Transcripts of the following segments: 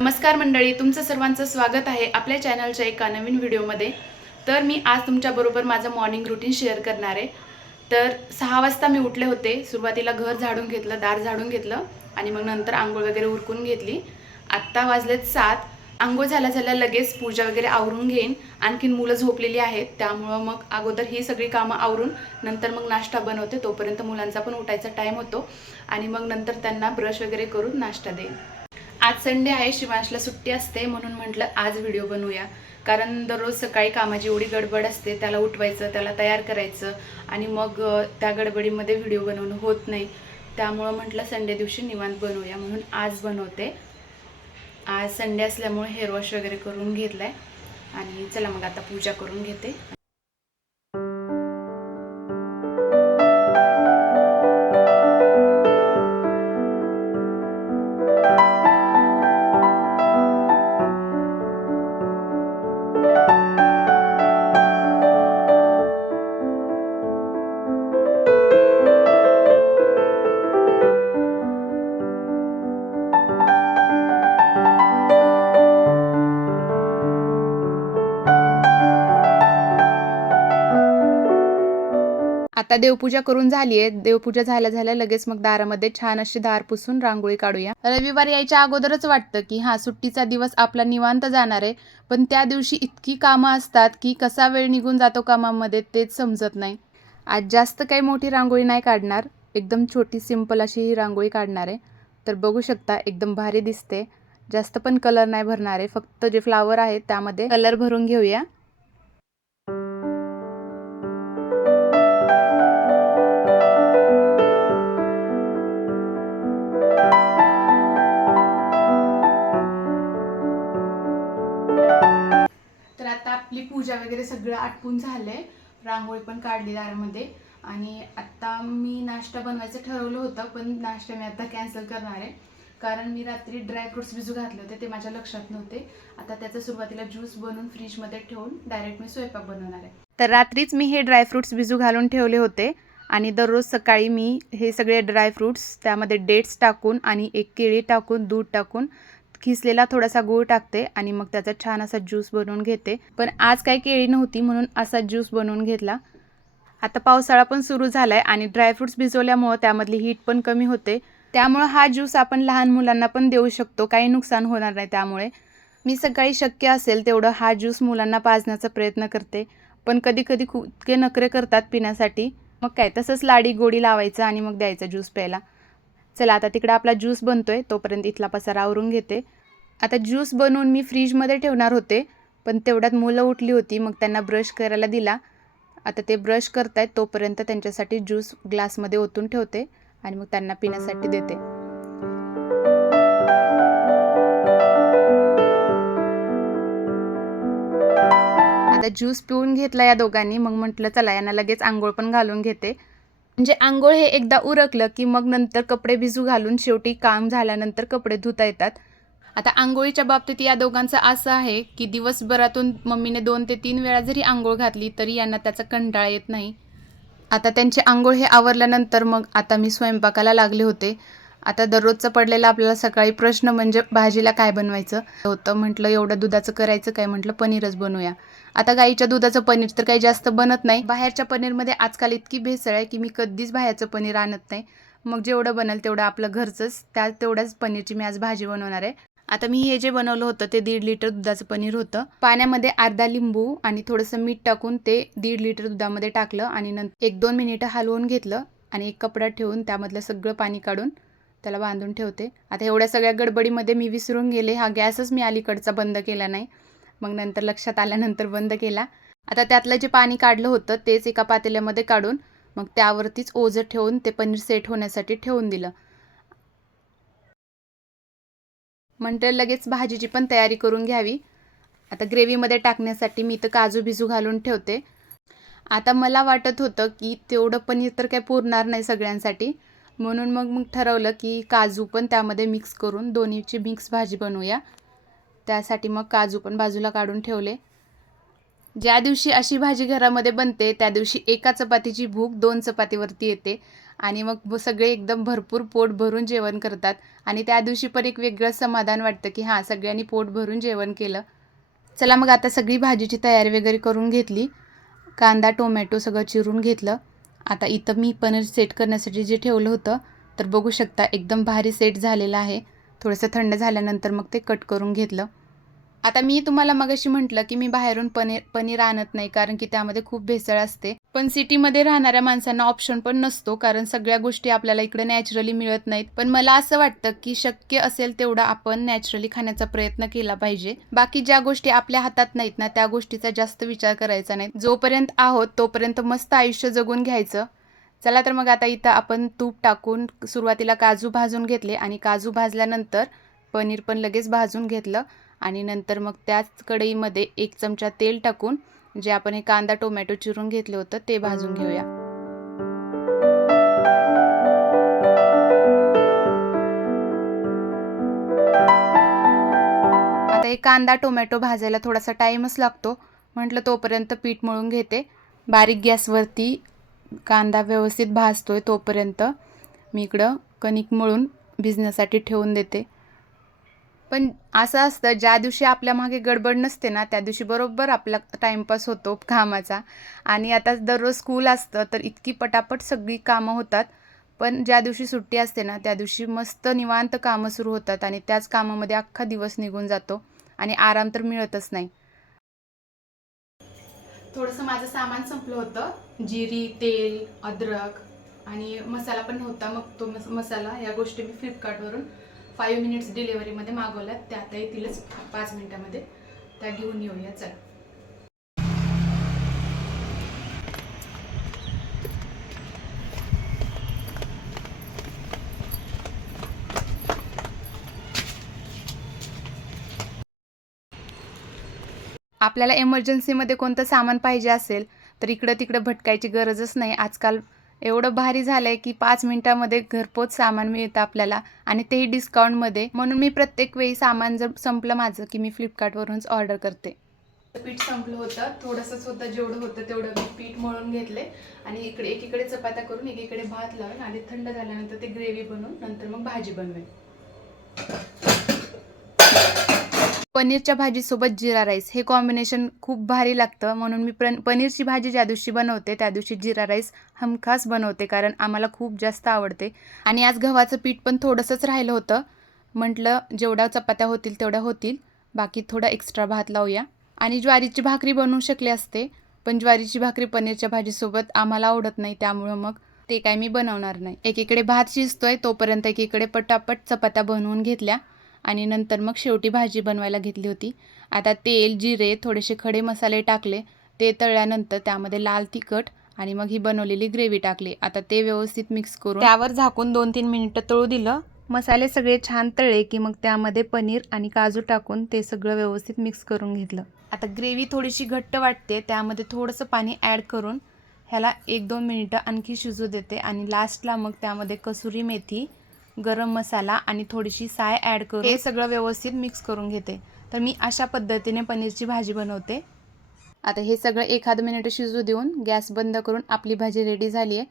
नमस्कार मंडळी, तुमचं सर्वांचं स्वागत आहे आपल्या चॅनलच्या एका नवीन व्हिडिओमध्ये. तर मी आज तुमच्याबरोबर माझं मॉर्निंग रुटीन शेअर करणार आहे. तर 6 वाजता मी उठले होते. सुरुवातीला घर झाडून घेतलं, दार झाडून घेतलं आणि मग नंतर आंघोळ वगैरे उरकून घेतली. आत्ता वाजलेत 7. आंघोळ झाल्या लगेच पूजा वगैरे आवरून घेईन. आणखीन मुलं झोपलेली आहेत, त्यामुळं मग अगोदर ही सगळी कामं आवरून नंतर मग नाश्ता बनवते. तोपर्यंत मुलांचा पण उठायचा टाईम होतो आणि मग नंतर त्यांना ब्रश वगैरे करून नाश्ता देईन. आज संडे आहे, शिवांशला सुट्टी असते, म्हणून म्हटलं आज व्हिडिओ बनवूया. कारण दररोज सकाळी कामाची एवढी गडबड असते, त्याला उठवायचं, त्याला तयार करायचं आणि मग त्या गडबडीमध्ये व्हिडिओ बनवणं होत नाही. त्यामुळं म्हटलं संडे दिवशी निवांत बनवूया, म्हणून आज बनवते. आज संडे असल्यामुळे हेअर वॉश वगैरे करून घेतलाय आणि चला मग आता पूजा करून घेते. आता देवपूजा करून झाली आहे. देवपूजा झाल्या लगेच मग दारामध्ये छान अशी दार पुसून रांगोळी काढूया. रविवार यायच्या अगोदरच वाटतं की सुट्टीचा दिवस आपला निवांत जाणार आहे, पण त्या दिवशी इतकी कामं असतात की कसा वेळ निघून जातो कामामध्ये तेच समजत नाही. आज जास्त काही मोठी रांगोळी नाही काढणार, एकदम छोटी सिंपल अशी ही रांगोळी काढणार आहे. तर बघू शकता एकदम भारी दिसते. जास्त पण कलर नाही भरणार आहे, फक्त जे फ्लावर आहेत त्यामध्ये कलर भरून घेऊया. तर आता आपली पूजा वगैरे सगळं आटपून झालंय, रांगोळी पण काढली दारामध्ये आणि आता मी नाश्ता बनवायचं ठरवलं होतं, पण नाश्ता मी आता कॅन्सल करणार आहे. कारण मी रात्री ड्रायफ्रुट्स भिजू घातले होते, ते माझ्या लक्षात नव्हते. आता त्याचा सुरुवातीला ज्यूस बनवून फ्रीजमध्ये ठेवून डायरेक्ट मी स्वयंपाक बनवणार आहे. तर रात्रीच मी हे ड्रायफ्रुट्स भिजू घालून ठेवले होते आणि दररोज सकाळी मी हे सगळे ड्रायफ्रुट्स त्यामध्ये डेट्स टाकून आणि एक केळी टाकून दूध टाकून खिसलेला थोडासा गूळ टाकते आणि मग त्याचा छान असा ज्यूस बनवून घेते. पण आज काही केळी नव्हती म्हणून असा ज्यूस बनवून घेतला. आता पावसाळा पण सुरू झालाय आणि ड्रायफ्रुट्स भिजवल्यामुळे त्यामधली हीट पण कमी होते, त्यामुळे हा ज्यूस आपण लहान मुलांना पण देऊ शकतो, काही नुकसान होणार नाही. त्यामुळे मी सकाळी शक्य असेल तेवढं हा ज्यूस मुलांना पाजण्याचा प्रयत्न करते, पण कधी कधी खूप इतके नखरे करतात पिण्यासाठी. मग काय, तसंच लाडी गोडी लावायचं आणि मग द्यायचा ज्यूस प्यायला. चला आता तिकडे आपला ज्यूस बनतोय, तोपर्यंत इथला पसारा आवरून घेते. आता ज्यूस बनवून मी फ्रीजमध्ये ठेवणार होते, पण तेवढ्यात मुलं उठली होती, मग त्यांना ब्रश करायला दिला. आता ते ब्रश करतायत, तोपर्यंत त्यांच्यासाठी ज्यूस ग्लासमध्ये ओतून ठेवते आणि मग त्यांना पिण्यासाठी देते. आता ज्यूस पिऊन घेतला या दोघांनी, मग म्हटलं चला यांना लगेच आंघोळ पण घालून घेते. म्हणजे आंघोळ हे एकदा उरकलं की मग नंतर कपडे भिजू घालून शेवटी काम झाल्यानंतर कपडे धुता येतात. आता आंघोळीच्या बाबतीत या दोघांचं असं आहे की दिवसभरातून मम्मीने 2 ते 3 वेळा जरी आंघोळ घातली तरी यांना त्याचा कंटाळा येत नाही. आता त्यांची आंघोळ हे आवरल्यानंतर मग आता मी स्वयंपाकाला लागले होते. आता दररोजचा पडलेला आपल्याला सकाळी प्रश्न म्हणजे भाजीला काय बनवायचं होतं. म्हटलं एवढं दुधाचं करायचं काय, म्हटलं पनीरच बनवूया. आता गाईच्या दुधाचं पनीर तर काही जास्त बनत नाही. बाहेरच्या पनीरमध्ये आजकाल इतकी भेसळ आहे की मी कधीच बाहेरचं पनीर आणत नाही. मग जेवढं बनेल तेवढं आपलं घरचंच, तेवढ्याच पनीरची मी आज भाजी बनवणार आहे. आता मी हे जे बनवलं होतं ते 1.5 लिटर दुधाचं पनीर होतं. पाण्यामध्ये अर्धा लिंबू आणि थोडंसं मीठ टाकून ते 1.5 लिटर दुधामध्ये टाकलं आणि नंतर 1-2 मिनिटं हलवून घेतलं आणि एक कपडा ठेवून त्यामधलं सगळं पाणी काढून त्याला बांधून ठेवते. आता एवढ्या सगळ्या गडबडीमध्ये मी विसरून गेले, हा गॅसच मी अलीकडचा बंद केला नाही. मग नंतर लक्षात आल्यानंतर बंद केला. आता त्यातलं जे पाणी काढलं होतं तेच एका पातेल्यामध्ये काढून मग त्यावरतीच ओझं ठेवून ते पनीर सेट होण्यासाठी ठेवून दिलं. म्हणते लगेच भाजीची पण तयारी करून घ्यावी. आता ग्रेव्हीमध्ये टाकण्यासाठी मी इथं काजू भिजू घालून ठेवते. आता मला वाटत होतं की तेवढं पनीर तर काही पुरणार नाही सगळ्यांसाठी, म्हणून मग ठरवलं की काजू पण त्यामध्ये मिक्स करून दोन्हीची मिक्स भाजी बनवूया. त्यासाठी मग काजू पण बाजूला काढून ठेवले. ज्या दिवशी अशी भाजी घरामध्ये बनते त्या दिवशी एका चपातीची भूक 2 चपातीवरती येते आणि मग सगळे एकदम भरपूर पोट भरून जेवण करतात आणि त्या दिवशी पण एक वेगळं समाधान वाटतं की हां, सगळ्यांनी पोट भरून जेवण केलं. चला मग आता सगळी भाजीची तयारी वगैरे करून घेतली. कांदा, टोमॅटो सगळं चिरून घेतलं. आता इथं मी पनीर सेट करण्यासाठी जे ठेवलं होतं, तर बघू शकता एकदम भारी सेट झालेलं आहे. थोडंसं थंड झाल्यानंतर मग ते कट करून घेतलं. आता मी तुम्हाला मगाशी म्हटलं की मी बाहेरून पनीर आणत नाही, कारण की त्यामध्ये खूप भेसळ असते. पण सिटीमध्ये राहणाऱ्या माणसांना ऑप्शन पण नसतो, कारण सगळ्या गोष्टी आपल्याला इकडे नॅचरली मिळत नाहीत. पण मला असं वाटतं की शक्य असेल तेवढा आपण नॅचरली खाण्याचा प्रयत्न केला पाहिजे. बाकी ज्या गोष्टी आपल्या हातात नाहीत ना, त्या गोष्टीचा जास्त विचार करायचा नाही. जोपर्यंत आहोत तोपर्यंत मस्त आयुष्य जगून घ्यायचं. चला तर मग आता इथं आपण तूप टाकून सुरुवातीला काजू भाजून घेतले आणि काजू भाजल्यानंतर पनीर पण लगेच भाजून घेतलं आणि नंतर मग त्याच कढईमध्ये 1 चमचा तेल टाकून जे आपण हे कांदा, टोमॅटो चिरून घेतलं होतं ते भाजून घेऊया. आता हे कांदा, टोमॅटो भाजायला थोडासा टाईमच लागतो. म्हटलं तोपर्यंत पीठ मळून घेते. बारीक गॅसवरती कांदा व्यवस्थित भाजतोय तोपर्यंत मी इकडं कणिक मळून भिजण्यासाठी ठेवून देते. पण असं असतं, ज्या दिवशी आपल्या मागे गडबड नसते ना, त्या दिवशी बरोबर आपला टाईमपास होतो कामाचा. आणि आता दररोज स्कूल असतं तर इतकी पटापट सगळी कामं होतात. पण ज्या दिवशी सुट्टी असते ना, त्या दिवशी मस्त निवांत कामं सुरू होतात आणि त्याच कामामध्ये अख्खा दिवस निघून जातो आणि आराम तर मिळतच नाही. थोडंसं माझं सामान संपलं होतं. जिरी, तेल, अद्रक आणि मसाला पण नव्हता. मग तो मसाला या गोष्टी मी फ्लिपकार्टवरून 5 मिनिट्स डिलिव्हरीमध्ये मागवल्यात. त्या आता येतीलच 5 मिनिटामध्ये. त्या घेऊन येऊया चल. आपल्याला एमर्जन्सीमध्ये कोणतं सामान पाहिजे असेल तर इकडं-तिकडं भटकायची गरजच नाही. आजकाल एवढं भारी झालं आहे की 5 मिनिटामध्ये घरपोच सामान मिळतं आपल्याला आणि तेही डिस्काउंटमध्ये. म्हणून मी प्रत्येक वेळी सामान जर संपलं माझं की मी फ्लिपकार्टवरूनच ऑर्डर करते. पीठ संपलं होतं, थोडंसंच होतं, जेवढं होतं तेवढं मी पीठ मळून घेतले आणि एकीकडे चपात्या करून एकीकडे भात लावून आणि थंड झाल्यानंतर ते ग्रेव्ही बनवून नंतर मग भाजी बनवेन. पनीरच्या भाजीसोबत जिरा राईस हे कॉम्बिनेशन खूप भारी लागतं. म्हणून मी पनीरची भाजी ज्या दिवशी बनवते त्या दिवशी जिरा राईस हमखास बनवते, कारण आम्हाला खूप जास्त आवडते. आणि आज गव्हाचं पीठ पण थोडंसंच राहिलं होतं. म्हटलं जेवढ्या चपात्या होतील तेवढ्या होतील, बाकी थोडा एक्स्ट्रा भात लावूया. आणि ज्वारीची भाकरी बनवू शकले असते, पण ज्वारीची भाकरी पनीरच्या भाजीसोबत आम्हाला आवडत नाही, त्यामुळं मग ते काय मी बनवणार नाही. एकीकडे भात शिजतोय तोपर्यंत एकीकडे पटापट चपात्या बनवून घेतल्या आणि नंतर मग शेवटी भाजी बनवायला घेतली होती. आता तेल, जिरे, थोडेसे खडे मसाले टाकले. ते तळल्यानंतर त्यामध्ये लाल तिखट आणि मग ही बनवलेली ग्रेव्ही टाकली. आता ते व्यवस्थित मिक्स करून त्यावर झाकून 2-3 मिनिटं तळू दिलं. मसाले सगळे छान तळले की मग त्यामध्ये पनीर आणि काजू टाकून ते सगळं व्यवस्थित मिक्स करून घेतलं. आता ग्रेव्ही थोडीशी घट्ट वाटते, त्यामध्ये थोडंसं पाणी ॲड करून ह्याला 1-2 मिनिटं आणखी शिजू देते आणि लास्टला मग त्यामध्ये कसुरी मेथी, गरम मसाला आणि थोडीशी साय ॲड करून हे सगळं व्यवस्थित मिक्स करून घेते. तर मी अशा पद्धतीने पनीरची भाजी बनवते. आता हे सगळं 1-2 मिनिटं शिजू देऊन गॅस बंद करून आपली भाजी रेडी झाली आहे.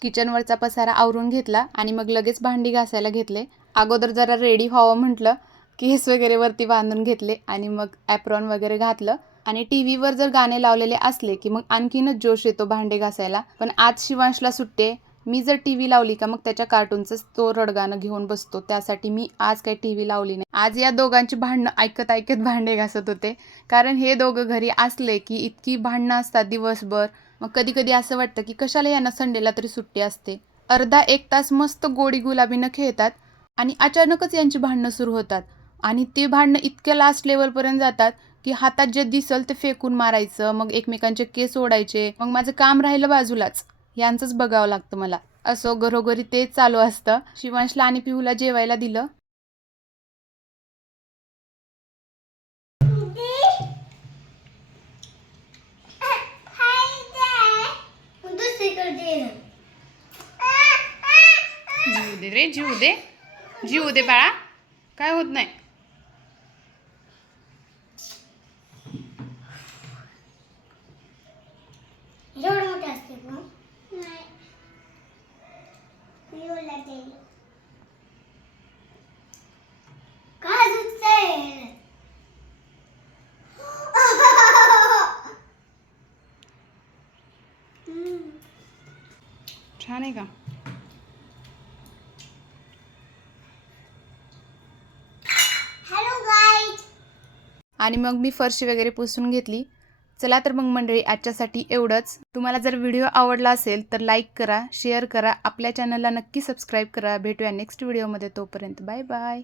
किचनवरचा पसारा आवरून घेतला आणि मग लगेच भांडी घासायला घेतले. अगोदर जरा रेडी व्हावं म्हटलं, केस वगैरे वरती बांधून घेतले आणि मग ॲप्रॉन वगैरे घातलं. आणि टी व्हीवर जर गाणे लावलेले असले की मग आणखीनच जोश येतो भांडे घासायला. पण आज शिवांशला सुट्टी आहे. मी जर टी व्ही लावली का मग त्याच्या कार्टूनचंच तो रडगाणं घेऊन बसतो. त्यासाठी मी आज काही टी व्ही लावली नाही. आज या दोघांची भांडणं ऐकत ऐकत भांडे घासत होते, कारण हे दोघं घरी असले की इतकी भांडणं असतात दिवसभर. मग कधी कधी असं वाटतं की कशाला यांना संडेला तरी सुट्टी असते. अर्धा 1 तास मस्त गोडी गुलाबीनं खेळतात आणि अचानकच यांची भांडणं सुरू होतात. आणि ते भांडणं इतक्या लास्ट लेवलपर्यंत जातात की हातात जे दिसल ते फेकून मारायचं, मग एकमेकांचे केस ओढायचे. मग माझं काम राहिलं बाजूलाच, यांचंच बघावं लागतं मला. असो, घरोघरी तेच चालू असतं. शिवांशला आणि पिहूला जेवायला दिलं. जीव दे रे, जीव दे, जीव दे बाळा, काय होत नाही. छान आहे का? आणि मग मी फरशी वगैरे पुसून घेतली. चला तर मग मंडळी, आजच्यासाठी एवढंच. तुम्हाला जर व्हिडिओ आवडला असेल तर लाईक करा, शेअर करा, आपल्या चॅनलला नक्की सबस्क्राईब करा. भेटूया नेक्स्ट व्हिडिओमध्ये. तोपर्यंत बाय बाय.